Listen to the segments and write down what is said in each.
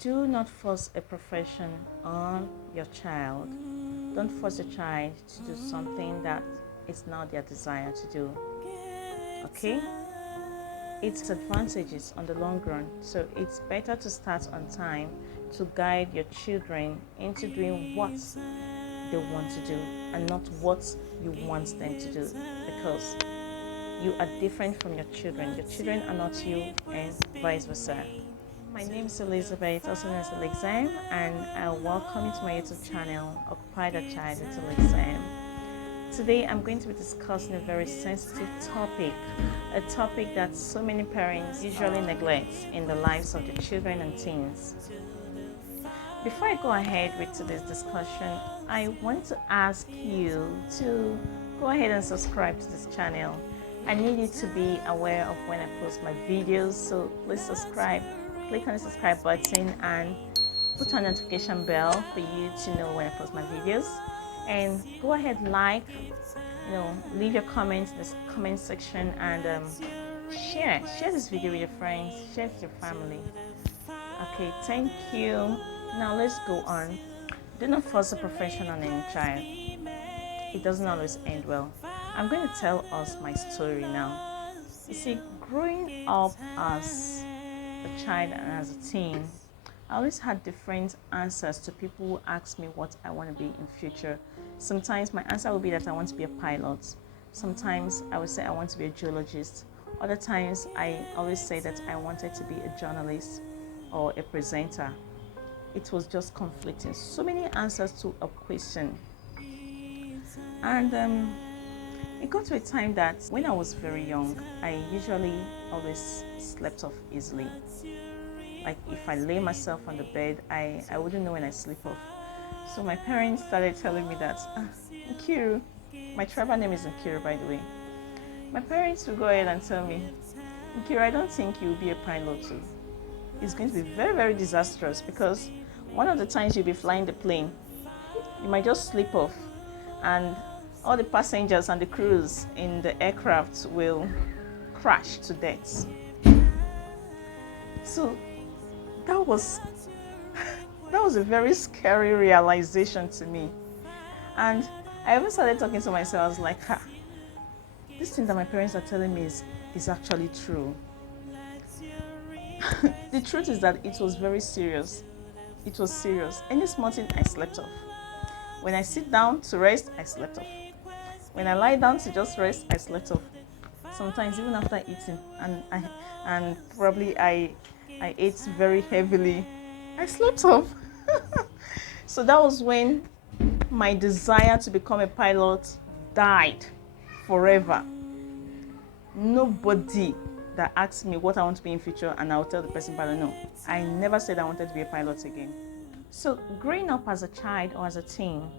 Do not force a profession on your child. Don't force a child to do something that is not their desire to do. Okay? Its advantages on the long run. So it's better to start on time to guide your children into doing what they want to do and not what you want them to do, because you are different from your children. Your children are not you, and vice versa. My name is Elizabeth, also known as Elexam, and I welcome you to my YouTube channel, Occupy the Child with Elexam. Today I'm going to be discussing a very sensitive topic, a topic that so many parents usually neglect in the lives of their children and teens. Before I go ahead with today's discussion, I want to ask you to go ahead and subscribe to this channel. I need you to be aware of when I post my videos, so please subscribe. Click on the subscribe button and put on the notification bell for you to know when I post my videos. And go ahead, leave your comments in the comment section, and share this video with your friends, share it with your family. Okay, thank you. Now let's go on. Do not force a profession on any child. It doesn't always end well. I'm going to tell us my story now. You see, growing up as a child and as a teen, I always had different answers to people who ask me what I want to be in future. Sometimes my answer would be that I want to be a pilot. Sometimes I would say I want to be a geologist. Other times I always say that I wanted to be a journalist or a presenter. It was just conflicting. So many answers to a question. And it got to a time that when I was very young, I usually always slept off easily. Like if I lay myself on the bed, I wouldn't know when I sleep off. So my parents started telling me that, Nkiru, my tribal name is Nkiru, by the way. My parents would go ahead and tell me, Nkiru, I don't think you'll be a pilot too. It's going to be very, very disastrous, because one of the times you'll be flying the plane, you might just slip off, and all the passengers and the crews in the aircraft will crash to death. So that was a very scary realization to me. And I even started talking to myself. I was like, this thing that my parents are telling me is actually true. The truth is that it was very serious. It was serious. Any small thing, I slept off. When I sit down to rest, I slept off. When I lie down to just rest, I slept off. Sometimes even after eating, and probably I ate very heavily, I slept off. So that was when my desire to become a pilot died forever. Nobody that asks me what I want to be in future, and I'll tell the person, but no, I never said I wanted to be a pilot again. So growing up as a child or as a teen,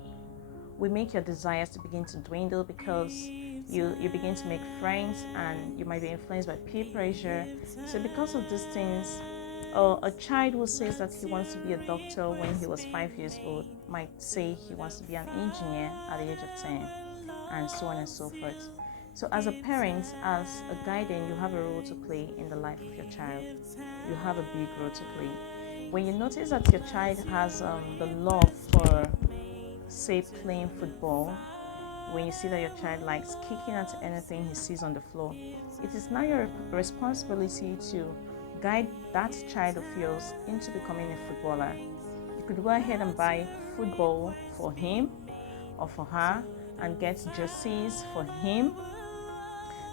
we make your desires to begin to dwindle, because you begin to make friends and you might be influenced by peer pressure. So because of these things, a child who says that he wants to be a doctor when he was 5 years old might say he wants to be an engineer at the age of 10, and so on and so forth. So as a parent, as a guardian, you have a role to play in the life of your child. You have a big role to play. When you notice that your child has the love for, say, playing football, when you see that your child likes kicking at anything he sees on the floor, it is now your responsibility to guide that child of yours into becoming a footballer. You could go ahead and buy football for him or for her and get jerseys for him.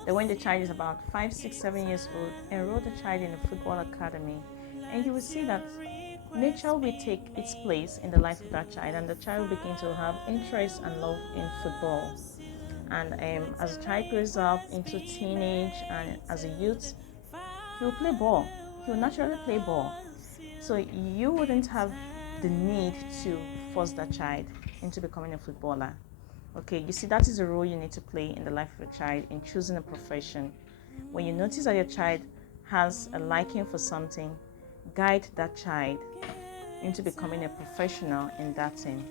Then when the child is about 5, 6, 7 years old, enroll the child in a football academy, and you will see that nature will take its place in the life of that child, and the child will begin to have interest and love in football. And as the child grows up into teenage and as a youth, he will play ball. He will naturally play ball. So you wouldn't have the need to force that child into becoming a footballer. Okay, you see, that is a role you need to play in the life of a child in choosing a profession. When you notice that your child has a liking for something, guide that child into becoming a professional in that thing.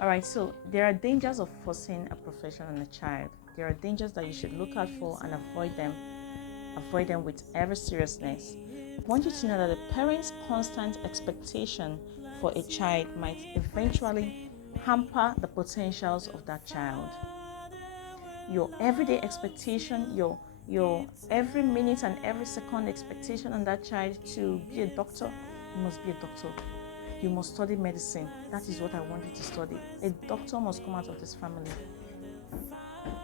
All right, so there are dangers of forcing a profession on a child. There are dangers that you should look out for and avoid them with every seriousness. I want you to know that the parent's constant expectation for a child might eventually hamper the potentials of that child. Your everyday expectation, your every minute and every second expectation on that child to be a doctor, you must be a doctor. You must study medicine. That is what I want you to study. A doctor must come out of this family.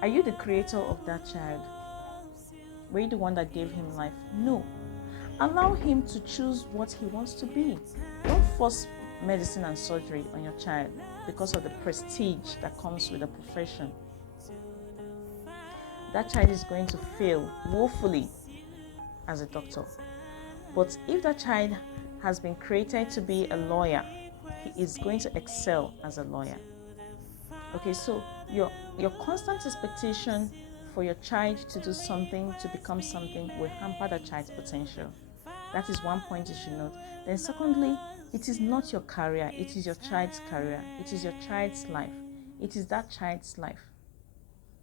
Are you the creator of that child? Were you the one that gave him life? No. Allow him to choose what he wants to be. Don't force medicine and surgery on your child because of the prestige that comes with the profession. That child is going to fail woefully as a doctor. But if that child has been created to be a lawyer, he is going to excel as a lawyer. Okay, so your constant expectation for your child to do something, to become something, will hamper that child's potential. That is one point you should note. Then secondly, it is not your career, it is your child's career. It is your child's life. It is that child's life.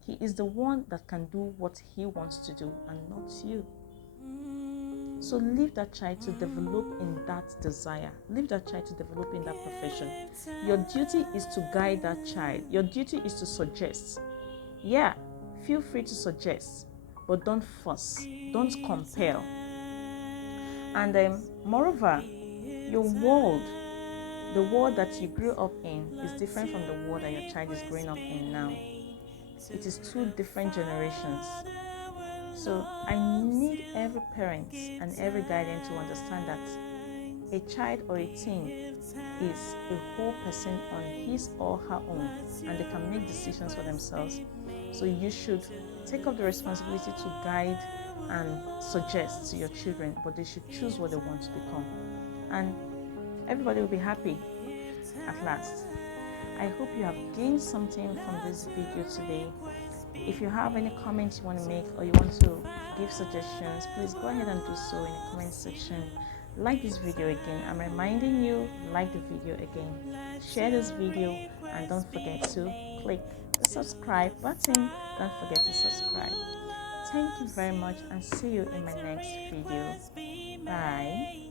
He is the one that can do what he wants to do and not you. So leave that child to develop in that desire. Leave that child to develop in that profession. Your duty is to guide that child. Your duty is to suggest. Yeah, feel free to suggest, but don't force, don't compel. And moreover, your world, the world that you grew up in, is different from the world that your child is growing up in now. It is two different generations. So I need every parent and every guardian to understand that a child or a teen is a whole person on his or her own, and they can make decisions for themselves. So you should take up the responsibility to guide and suggest to your children, but they should choose what they want to become. And everybody will be happy at last. I hope you have gained something from this video today. If you have any comments you want to make or you want to give suggestions, please go ahead and do so in the comment section. Like this video again. I'm reminding you, like the video again. Share this video and don't forget to click the subscribe button. Don't forget to subscribe. Thank you very much and see you in my next video. Bye.